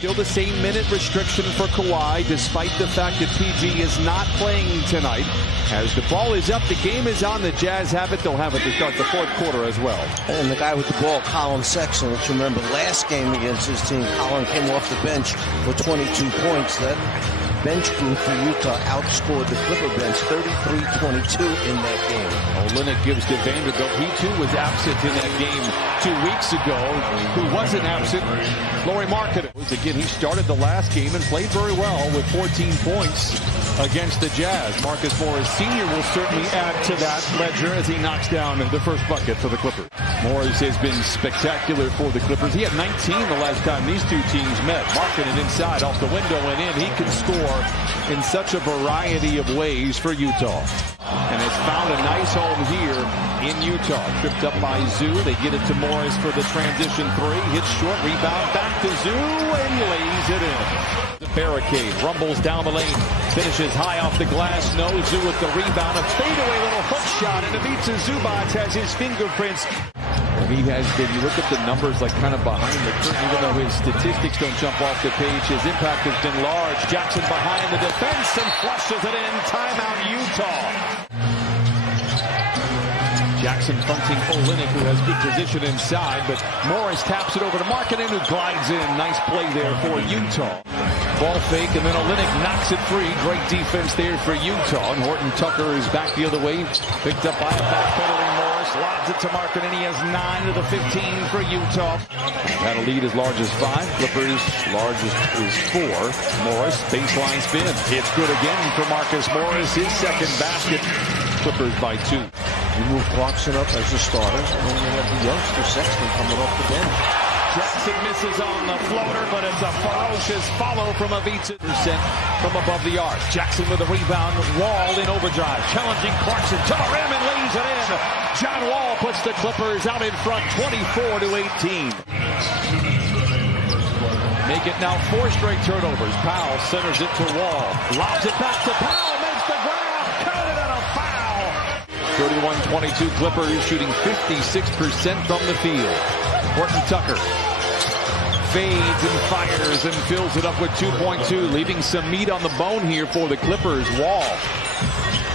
Still the same minute restriction for Kawhi, despite the fact that PG is not playing tonight. As the ball is up, the game is on. The Jazz have it. They'll have it to start the fourth quarter as well. And the guy with the ball, Colin Sexton, let's remember last game against his team, Colin came off the bench for 22 points. That bench group for Utah outscored the Clipper bench 33-22 in that game. Olynyk gives to Vanderbilt. He too was absent in that game 2 weeks ago. Who wasn't absent? Lauri Markkanen. Again, he started the last game and played very well with 14 points against the Jazz. Marcus Morris Sr. will certainly add to that ledger as he knocks down the first bucket for the Clippers. Morris has been spectacular for the Clippers. He had 19 the last time these two teams met. Markkanen inside, off the window and in. He can score in such a variety of ways for Utah. And has found a nice home here in Utah. Tripped up by Zoo. They get it to Morris for the transition three. Hits short, rebound back to Zoo and lays it in. The barricade rumbles down the lane. Finishes high off the glass. No, Zoo with the rebound. A fadeaway little hook shot. And Ivica Zubac has his fingerprints. He has been, you look at the numbers like kind of behind the curtain, even though his statistics don't jump off the page, his impact has been large. Jackson behind the defense and flushes it in. Timeout, Utah. Jackson fronting Olynyk, who has good position inside, but Morris taps it over to Markkanen, who glides in. Nice play there for Utah. Ball fake, and then Olynyk knocks it free. Great defense there for Utah. And Horton Tucker is back the other way. Picked up by a backpedaling Morris. Lobs it to Markkanen. He has 9 of the 15 for Utah. Had a lead as large as 5. Clippers largest is 4. Morris, baseline spin. It's good again for Marcus Morris. His second basket. Clippers by 2. You move Clarkson up as a starter, and then you have the youngster Sexton coming off the bench. Jackson misses on the floater, but it's a ferocious follow from Ivica. From above the arc. Jackson with a rebound. Wall in overdrive. Challenging Clarkson to the rim and lays it in. John Wall puts the Clippers out in front 24-18. Make it now 4 straight turnovers. Powell centers it to Wall. Lobs it back to Powell. Makes the grab. Counted on a foul. 31-22 Clippers shooting 56% from the field. Horton Tucker fades and fires and fills it up with 2.2, leaving some meat on the bone here for the Clippers. Wall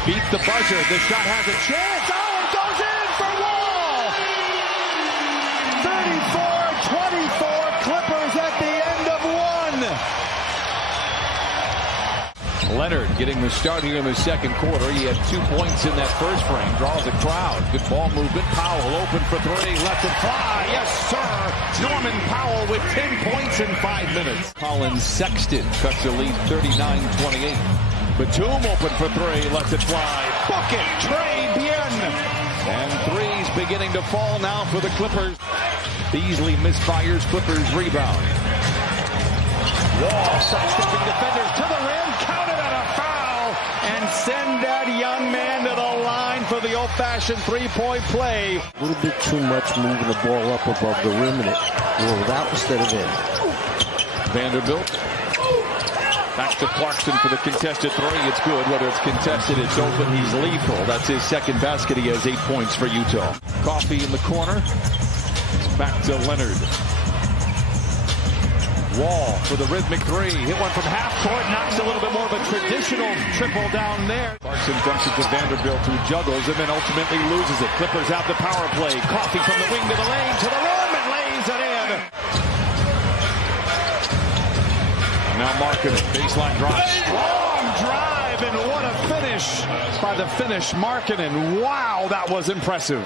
beats the buzzer. The shot has a chance. Oh, it goes in for Wall. 34-24 Clippers at the end of 1. Leonard getting the start here in the second quarter. He had 2 points in that first frame. Draws a crowd. Good ball movement. Powell open for 3. Lets it fly. Yes, sir. Norman Powell with 10 points in 5 minutes. Colin Sexton cuts the lead 39-28. Batum open for 3. Lets it fly. Bucket. Trey Bien. And 3's beginning to fall now for the Clippers. Beasley misfires. Clippers rebound. Wall sidestepping defenders to the rim. Counted on a foul. And send that young man to the line for the old-fashioned 3-point play. A little bit too much moving the ball up above the rim, and it rolled out instead of in. Vanderbilt. Back to Clarkson for the contested 3. It's good. Whether it's contested, it's open. He's lethal. That's his second basket. He has 8 points for Utah. Coffee in the corner. Back to Leonard. Wall for the rhythmic 3. Hit one from half court. Knocks a little bit more of a traditional triple down there. Clarkson dumps it to Vanderbilt, who juggles and then ultimately loses it. Clippers out the power play. Coffee from the wing to the lane to the rim and lays it in. Now Markkanen, baseline drive. Long drive, and what a finish by the Finnish Markkanen. Wow, that was impressive.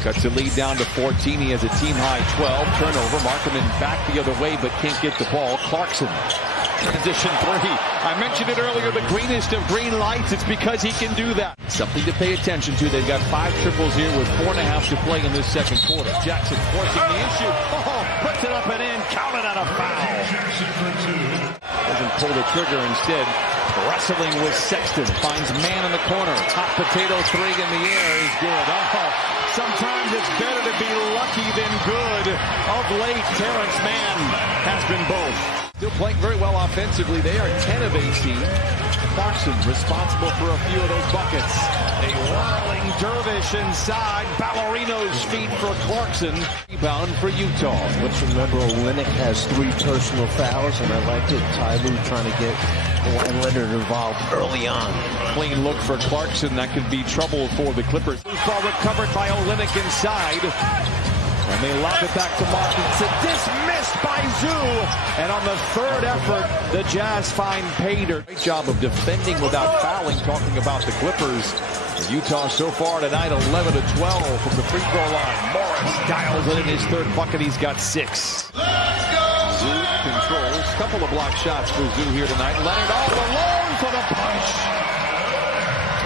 Cuts the lead down to 14. He has a team-high 12. Turnover. Markkanen back the other way, but can't get the ball. Clarkson. Transition 3. I mentioned it earlier, the greenest of green lights. It's because he can do that. Something to pay attention to. They've got 5 triples here with 4.5 to play in this second quarter. Jackson forcing the issue. Oh, puts it up and in. Counted on a foul. Doesn't pull the trigger instead. Wrestling with Sexton. Finds man in the corner. Hot potato 3 in the air is good. Oh. Sometimes it's better to be lucky than good. Of late, Terrence Mann has been both. Still playing very well offensively. They are 10 of 18. Clarkson responsible for a few of those buckets. A whirling dervish inside. Ballerino's feet for Clarkson. Rebound for Utah. Let's remember Olynyk has 3 personal fouls, and I liked it. Ty Lue trying to get Kawhi Leonard involved early on. Clean look for Clarkson. That could be trouble for the Clippers. Ball recovered by Olynyk inside. And they lob it back to Markinson. Dismissed by Zoo. And on the third effort, the Jazz find Pater. Great job of defending without fouling. Talking about the Clippers. Utah so far tonight, 11 of 12 from the free throw line. Morris dials it in his third bucket. He's got 6. Zoo controls. Couple of block shots for Zoo here tonight. Leonard all alone for the punch.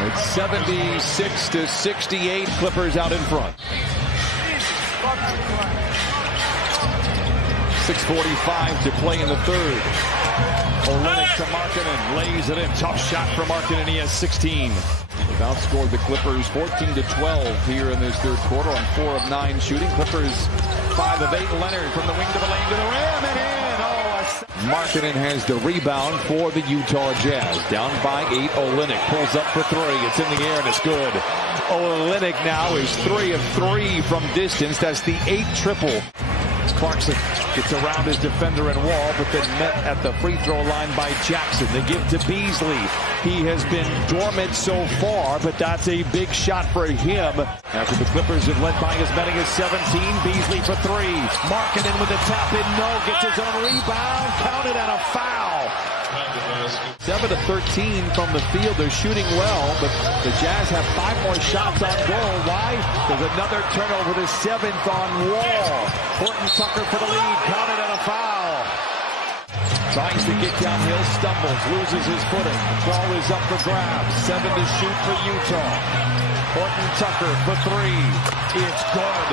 It's 76 to 68. Clippers out in front. 6:45 to play in the third. Olynyk to Markkanen, lays it in. Tough shot for Markkanen. He has 16. They've outscored the Clippers 14 to 12 here in this third quarter on 4 of 9 shooting. Clippers 5 of 8. Leonard from the wing to the lane to the rim and in. Markkanen has the rebound for the Utah Jazz. Down by 8. Olynyk pulls up for 3. It's in the air and it's good. Olynyk now is 3 of 3 from distance. That's the 8th triple. Clarkson gets around his defender and wall, but then met at the free throw line by Jackson. They give to Beasley. He has been dormant so far, but that's a big shot for him. After the Clippers have led by as many as 17, Beasley for 3. Markkanen with the tap in, no, gets his own rebound, counted and a foul. 7 of 13 from the field. They're shooting well, but the Jazz have 5 more shots on goal. Why? There's another turnover, the 7th on Wall. Horton Tucker for the lead, counted and a foul. Tries to get downhill, stumbles, loses his footing. The ball is up for grabs. 7 to shoot for Utah. Horton Tucker for 3. It's good.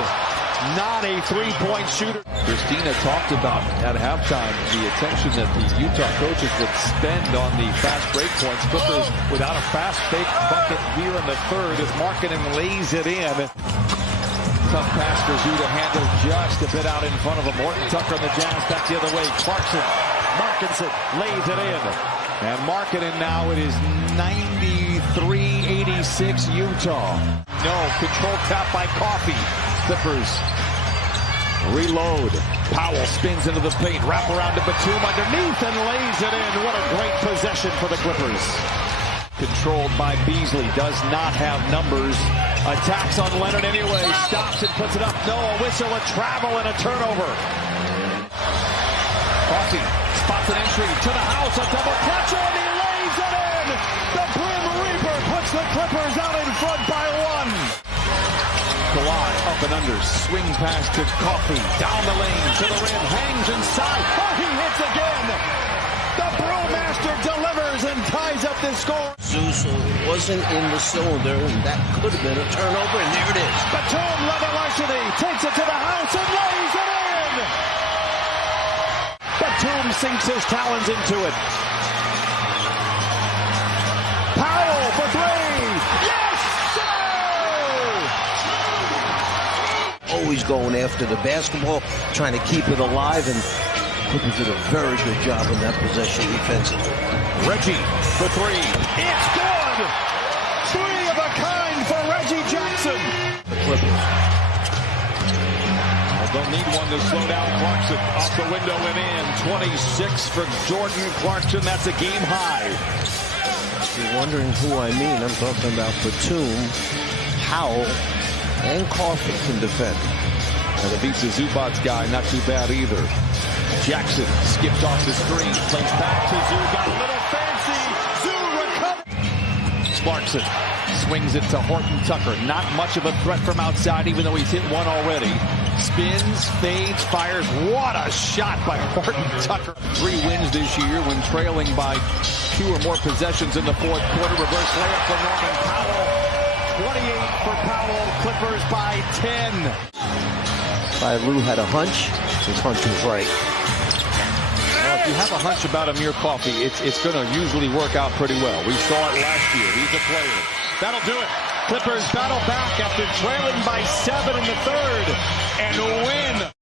Not a 3-point shooter. Christina talked about at halftime the attention that the Utah coaches would spend on the fast break points. Clippers without a fast break bucket here in the third as Markkanen lays it in. Tough pass for Zoo to handle just a bit out in front of him. Horton Tucker and the Jazz back the other way. Clarkson, Markinson lays it in. And Markkanen now it is 93-86 Utah. No, control tap by Coffey. Clippers reload. Powell spins into the paint. Wrap around to Batum underneath and lays it in. What a great possession for the Clippers. Controlled by Beasley. Does not have numbers. Attacks on Leonard anyway. Stops and puts it up. No, a whistle, a travel, and a turnover. Coffey spots an entry to the house. A double clutch and he lays it in. The Grim Reaper puts the Clippers out in front by 1. Kawhi up and under, swing pass to Coffey, down the lane, to the rim, hangs inside, oh, he hits again! The Brewmaster delivers and ties up this score. Zeus wasn't in the cylinder, and that could have been a turnover, and there it is. Batum Levelarshity takes it to the house and lays it in! Batum sinks his talons into it. Powell for 3! Yes! Always going after the basketball, trying to keep it alive, and Clippers did a very good job in that possession defensively. Reggie for 3. It's good! 3 of a kind for Reggie Jackson. The Clippers. They'll need one to slow down Clarkson. Off the window and in. 26 for Jordan Clarkson. That's a game high. If you're wondering who I mean, I'm talking about Batum, Powell, and Coffey can defend. And the beats the Zubats guy, not too bad either. Jackson skipped off the screen, plays back to Zoo, got a little fancy. Zoo recovers. Clarkson swings it to Horton Tucker. Not much of a threat from outside, even though he's hit one already. Spins, fades, fires. What a shot by Horton Tucker. 3 wins this year when trailing by 2 or more possessions in the fourth quarter. Reverse layup for Norman Powell. 28 for Powell. Clippers by 10. Ty Lue had a hunch. His hunch was right. Well, if you have a hunch about Amir Coffey, it's going to usually work out pretty well. We saw it last year. He's a player. That'll do it. Clippers battle back after trailing by 7 in the third and win.